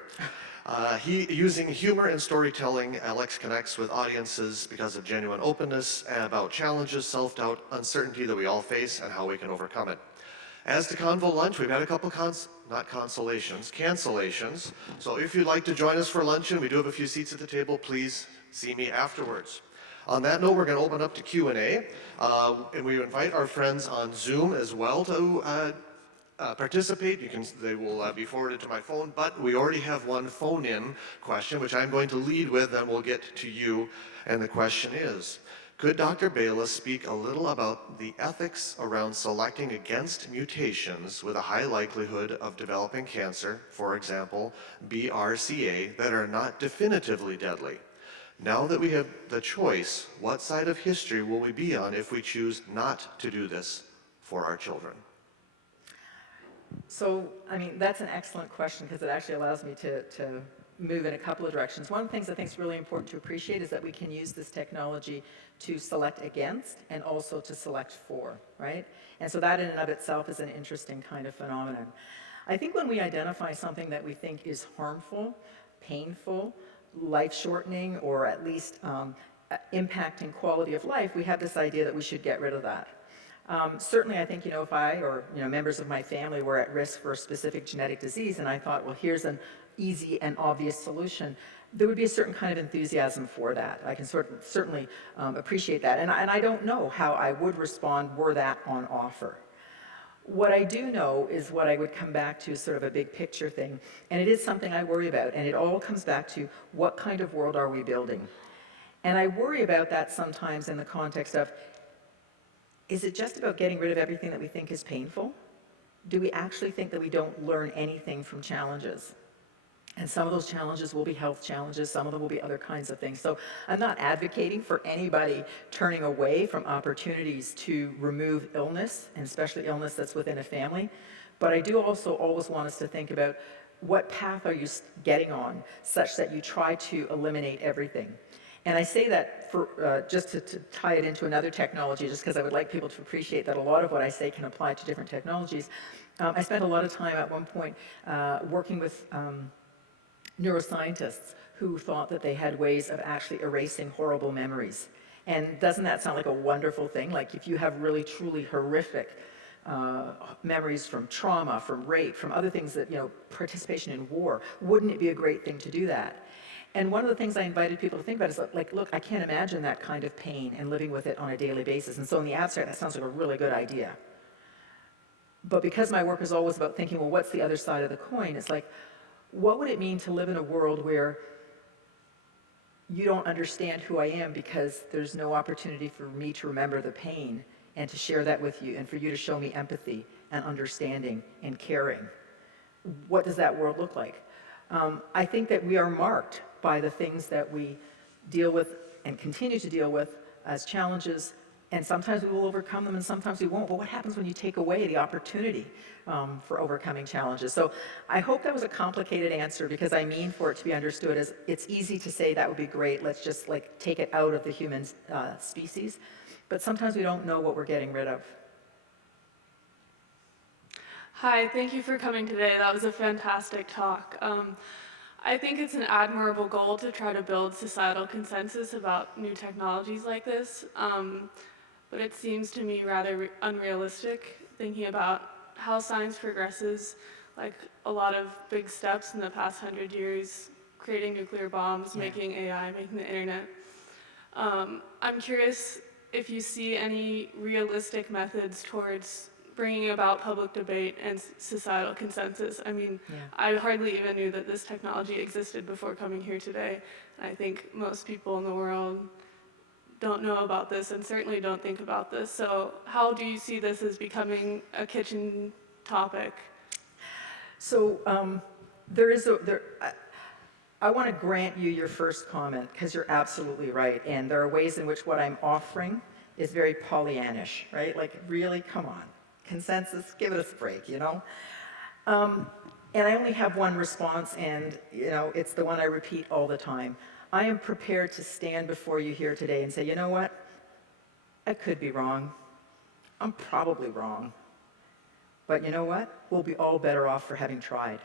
Using humor and storytelling, Alex connects with audiences because of genuine openness and about challenges, self-doubt, uncertainty that we all face and how we can overcome it. As to Convo Lunch, we've had a couple cancellations. So if you'd like to join us for luncheon, we do have a few seats at the table. Please see me afterwards. On that note, we're going to open up to Q&A, and we invite our friends on Zoom as well to participate. They will be forwarded to my phone, but we already have one phone-in question, which I'm going to lead with, and we'll get to you. And the question is, could Dr. Baylis speak a little about the ethics around selecting against mutations with a high likelihood of developing cancer, for example, BRCA, that are not definitively deadly? Now that we have the choice, what side of history will we be on if we choose not to do this for our children? So, that's an excellent question because it actually allows me to move in a couple of directions. One of the things I think is really important to appreciate is that we can use this technology to select against and also to select for, right? And so that in and of itself is an interesting kind of phenomenon. I think when we identify something that we think is harmful, painful, life-shortening, or at least impacting quality of life, we have this idea that we should get rid of that. Certainly, I think, if I or members of my family were at risk for a specific genetic disease, and I thought, well, here's an easy and obvious solution, there would be a certain kind of enthusiasm for that. I can certainly appreciate that, and I don't know how I would respond were that on offer. What I do know is what I would come back to sort of a big picture thing, and it is something I worry about, and it all comes back to what kind of world are we building? And I worry about that sometimes in the context of, is it just about getting rid of everything that we think is painful? Do we actually think that we don't learn anything from challenges? And some of those challenges will be health challenges, some of them will be other kinds of things. So I'm not advocating for anybody turning away from opportunities to remove illness, and especially illness that's within a family. But I do also always want us to think about what path are you getting on such that you try to eliminate everything. And I say that for just to tie it into another technology, just because I would like people to appreciate that a lot of what I say can apply to different technologies. I spent a lot of time at one point working with neuroscientists who thought that they had ways of actually erasing horrible memories. And doesn't that sound like a wonderful thing? Like if you have really, truly horrific memories from trauma, from rape, from other things that, participation in war, wouldn't it be a great thing to do that? And one of the things I invited people to think about is like, look, I can't imagine that kind of pain and living with it on a daily basis. And so in the abstract, that sounds like a really good idea. But because my work is always about thinking, well, what's the other side of the coin? It's like, what would it mean to live in a world where you don't understand who I am because there's no opportunity for me to remember the pain and to share that with you and for you to show me empathy and understanding and caring? What does that world look like? I think that we are marked by the things that we deal with and continue to deal with as challenges, and sometimes we will overcome them and sometimes we won't. But what happens when you take away the opportunity for overcoming challenges? So I hope that was a complicated answer, because I mean for it to be understood as it's easy to say that would be great, let's just like take it out of the human species, but sometimes we don't know what we're getting rid of. Hi, thank you for coming today. That was a fantastic talk. I think it's an admirable goal to try to build societal consensus about new technologies like this, but it seems to me rather unrealistic, thinking about how science progresses, like a lot of big steps in the past 100 years, creating nuclear bombs, making AI, making the internet. I'm curious if you see any realistic methods towards bringing about public debate and societal consensus. I mean, I hardly even knew that this technology existed before coming here today. I think most people in the world don't know about this and certainly don't think about this. So how do you see this as becoming a kitchen topic? So I want to grant you your first comment, because you're absolutely right. And there are ways in which what I'm offering is very Pollyannish, right? Like, really, come on. Consensus, give us a break, you know? And I only have one response, and it's the one I repeat all the time. I am prepared to stand before you here today and say, you know what? I could be wrong. I'm probably wrong. But you know what? We'll be all better off for having tried.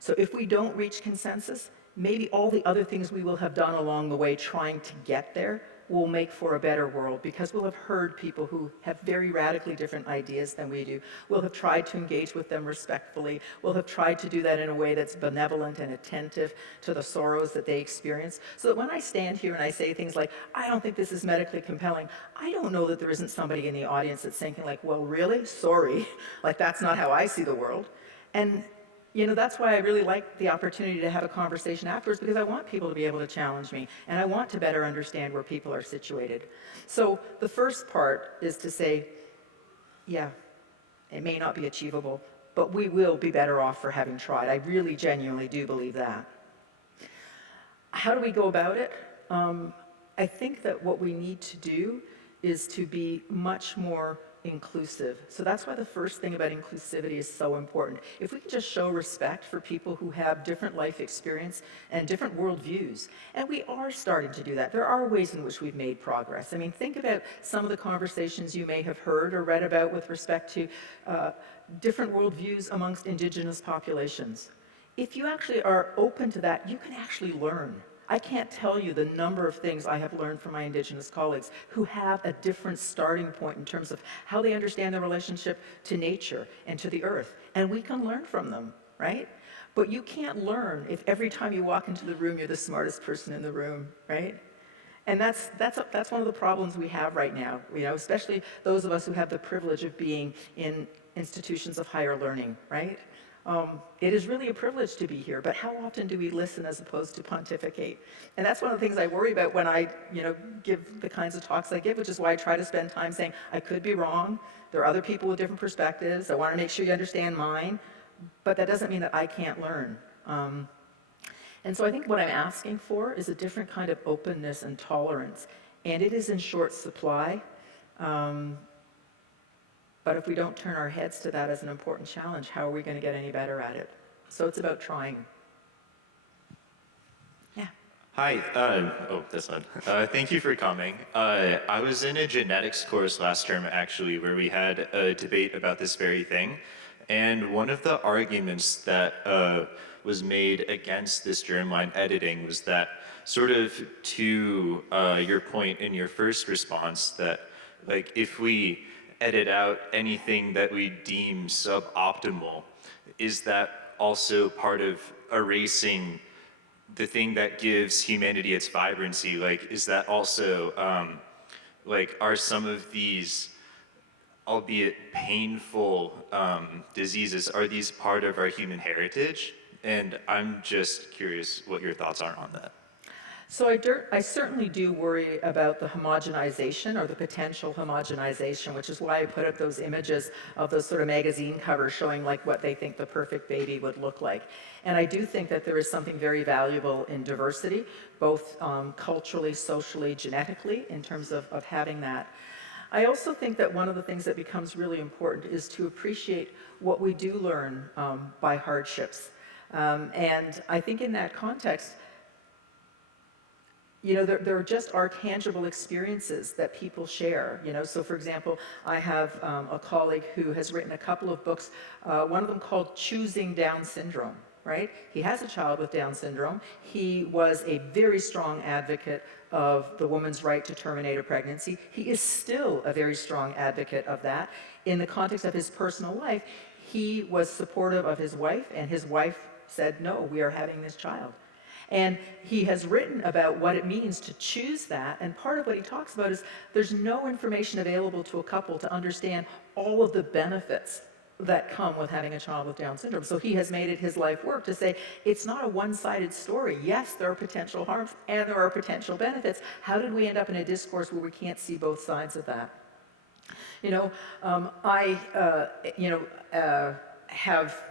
So if we don't reach consensus, maybe all the other things we will have done along the way trying to get there will make for a better world, because we'll have heard people who have very radically different ideas than we do. We'll have tried to engage with them respectfully. We'll have tried to do that in a way that's benevolent and attentive to the sorrows that they experience. So that when I stand here and I say things like, I don't think this is medically compelling, I don't know that there isn't somebody in the audience that's thinking like, well, really? Sorry. Like, that's not how I see the world. And that's why I really like the opportunity to have a conversation afterwards, because I want people to be able to challenge me, and I want to better understand where people are situated. So the first part is to say, yeah, it may not be achievable, but we will be better off for having tried. I really genuinely do believe that. How do we go about it? I think that what we need to do is to be much more inclusive. So that's why the first thing about inclusivity is so important. If we can just show respect for people who have different life experience and different worldviews, and we are starting to do that. There are ways in which we've made progress. I mean, think about some of the conversations you may have heard or read about with respect to different worldviews amongst Indigenous populations. If you actually are open to that, you can actually learn. I can't tell you the number of things I have learned from my Indigenous colleagues who have a different starting point in terms of how they understand their relationship to nature and to the earth. And we can learn from them, right? But you can't learn if every time you walk into the room, you're the smartest person in the room, right? And that's one of the problems we have right now, especially those of us who have the privilege of being in institutions of higher learning, right? It is really a privilege to be here, but how often do we listen as opposed to pontificate? And that's one of the things I worry about when I, give the kinds of talks I give, which is why I try to spend time saying, I could be wrong, there are other people with different perspectives, I want to make sure you understand mine, but that doesn't mean that I can't learn. And so I think what I'm asking for is a different kind of openness and tolerance, and it is in short supply. But if we don't turn our heads to that as an important challenge, how are we going to get any better at it? So it's about trying. Yeah. Hi. This one. Thank you for coming. I was in a genetics course last term, actually, where we had a debate about this very thing. And one of the arguments that was made against this germline editing was that, sort of to your point in your first response, that like if we edit out anything that we deem suboptimal, is that also part of erasing the thing that gives humanity its vibrancy? Like, is that also, are some of these, albeit painful diseases, are these part of our human heritage? And I'm just curious what your thoughts are on that. So I certainly do worry about the homogenization or the potential homogenization, which is why I put up those images of those sort of magazine covers showing like what they think the perfect baby would look like. And I do think that there is something very valuable in diversity, both culturally, socially, genetically, in terms of having that. I also think that one of the things that becomes really important is to appreciate what we do learn by hardships. And I think in that context, you know, there just are tangible experiences that people share, you know. So for example, I have a colleague who has written a couple of books, one of them called Choosing Down Syndrome, right? He has a child with Down syndrome. He was a very strong advocate of the woman's right to terminate a pregnancy. He is still a very strong advocate of that. In the context of his personal life, he was supportive of his wife, and his wife said, no, we are having this child. And he has written about what it means to choose that, and part of what he talks about is there's no information available to a couple to understand all of the benefits that come with having a child with Down syndrome. So he has made it his life work to say, it's not a one-sided story. Yes, there are potential harms, and there are potential benefits. How did we end up in a discourse where we can't see both sides of that? You know, have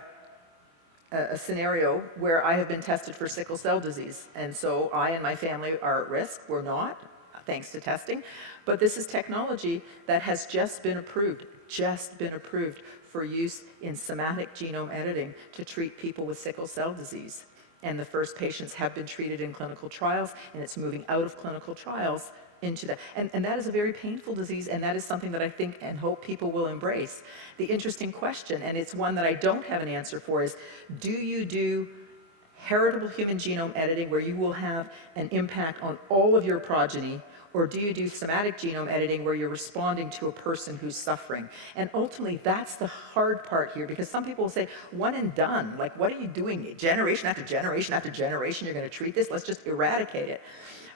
a scenario where I have been tested for sickle cell disease, and so I and my family are at risk. We're not, thanks to testing, but this is technology that has just been approved for use in somatic genome editing to treat people with sickle cell disease. And the first patients have been treated in clinical trials, and it's moving out of clinical trials into that. And that is a very painful disease, and that is something that I think and hope people will embrace. The interesting question, and it's one that I don't have an answer for, is do you do heritable human genome editing where you will have an impact on all of your progeny, or do you do somatic genome editing where you're responding to a person who's suffering? And ultimately, that's the hard part here, because some people will say, one and done, like what are you doing? Generation after generation after generation, you're going to treat this? Let's just eradicate it.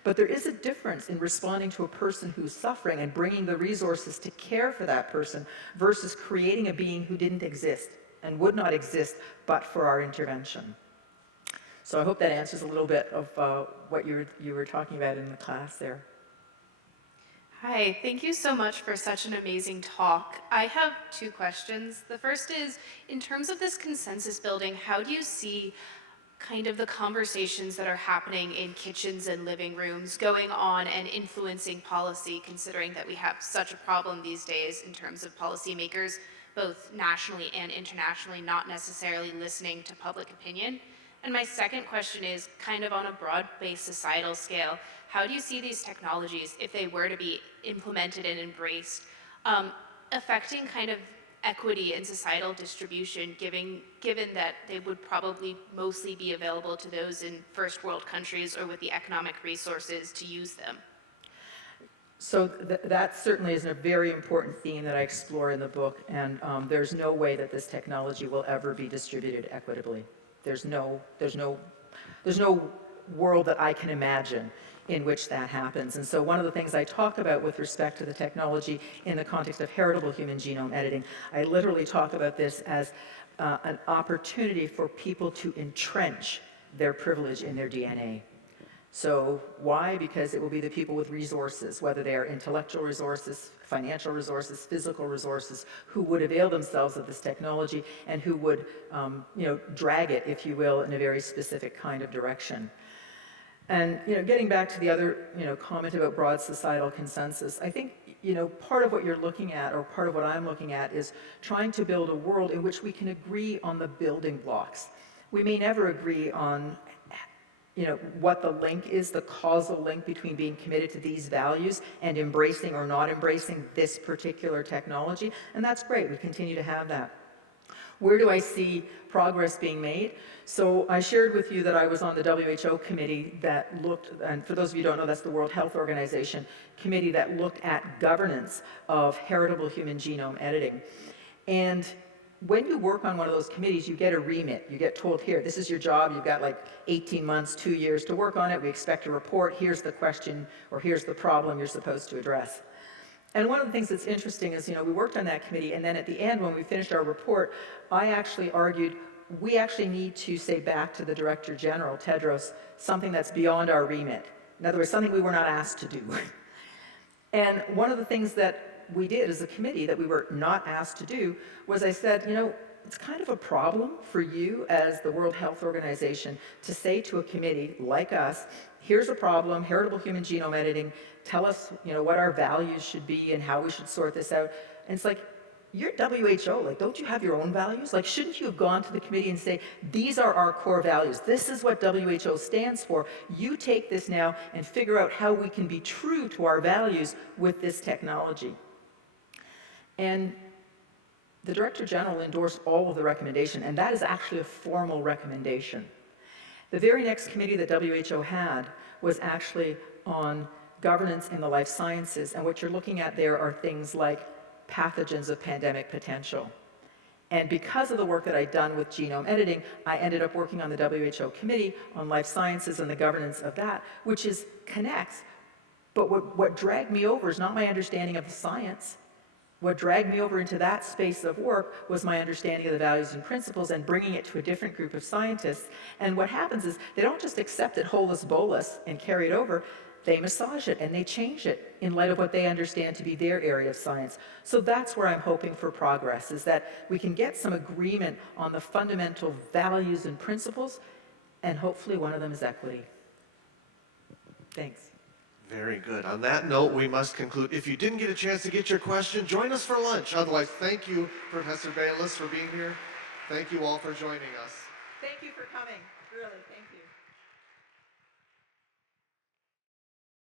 But there is a difference in responding to a person who's suffering and bringing the resources to care for that person versus creating a being who didn't exist and would not exist but for our intervention. So I hope that answers a little bit of what you were talking about in the class there. Hi, thank you so much for such an amazing talk. I have two questions. The first is, in terms of this consensus building, how do you see kind of the conversations that are happening in kitchens and living rooms going on and influencing policy, considering that we have such a problem these days in terms of policymakers, both nationally and internationally, not necessarily listening to public opinion? And my second question is kind of on a broad-based societal scale, how do you see these technologies, if they were to be implemented and embraced, affecting kind of equity in societal distribution, given that they would probably mostly be available to those in first world countries or with the economic resources to use them? So that certainly is a very important theme that I explore in the book, and there's no way that this technology will ever be distributed equitably. There's no world that I can imagine in which that happens. And so one of the things I talk about with respect to the technology in the context of heritable human genome editing, I literally talk about this as an opportunity for people to entrench their privilege in their DNA. So why? Because it will be the people with resources, whether they are intellectual resources, financial resources, physical resources, who would avail themselves of this technology and who would drag it, if you will, in a very specific kind of direction. And getting back to the other comment about broad societal consensus, I think part of what you're looking at, or part of what I'm looking at, is trying to build a world in which we can agree on the building blocks. We may never agree on what the link is, the causal link between being committed to these values and embracing or not embracing this particular technology, and that's great. We continue to have that. Where do I see progress being made? So I shared with you that I was on the WHO committee that looked, and for those of you who don't know, that's the World Health Organization committee that looked at governance of heritable human genome editing. And when you work on one of those committees, you get a remit. You get told, here, this is your job. You've got like 18 months, 2 years to work on it. We expect a report. Here's the question, or here's the problem you're supposed to address. And one of the things that's interesting is, we worked on that committee, and then at the end, when we finished our report, I actually argued, we actually need to say back to the Director General, Tedros, something that's beyond our remit. In other words, something we were not asked to do. And one of the things that we did as a committee that we were not asked to do was I said, you know, it's kind of a problem for you as the World Health Organization to say to a committee like us, here's a problem, heritable human genome editing, tell us, you know, what our values should be and how we should sort this out. And it's like, you're WHO, like, don't you have your own values? Like, shouldn't you have gone to the committee and say, these are our core values, this is what WHO stands for, you take this now and figure out how we can be true to our values with this technology. And the Director General endorsed all of the recommendation, and that is actually a formal recommendation. The very next committee that WHO had was actually on governance in the life sciences, and what you're looking at there are things like pathogens of pandemic potential. And because of the work that I'd done with genome editing, I ended up working on the WHO committee on life sciences and the governance of that, which connects. But what dragged me over is not my understanding of the science. What dragged me over into that space of work was my understanding of the values and principles and bringing it to a different group of scientists. And what happens is they don't just accept it holus bolus and carry it over. They massage it and they change it in light of what they understand to be their area of science. So that's where I'm hoping for progress, is that we can get some agreement on the fundamental values and principles, and hopefully one of them is equity. Thanks. Very good. On that note, we must conclude. If you didn't get a chance to get your question, join us for lunch. Otherwise, thank you, Professor Baylis, for being here. Thank you all for joining us. Thank you for coming. Really, thank you.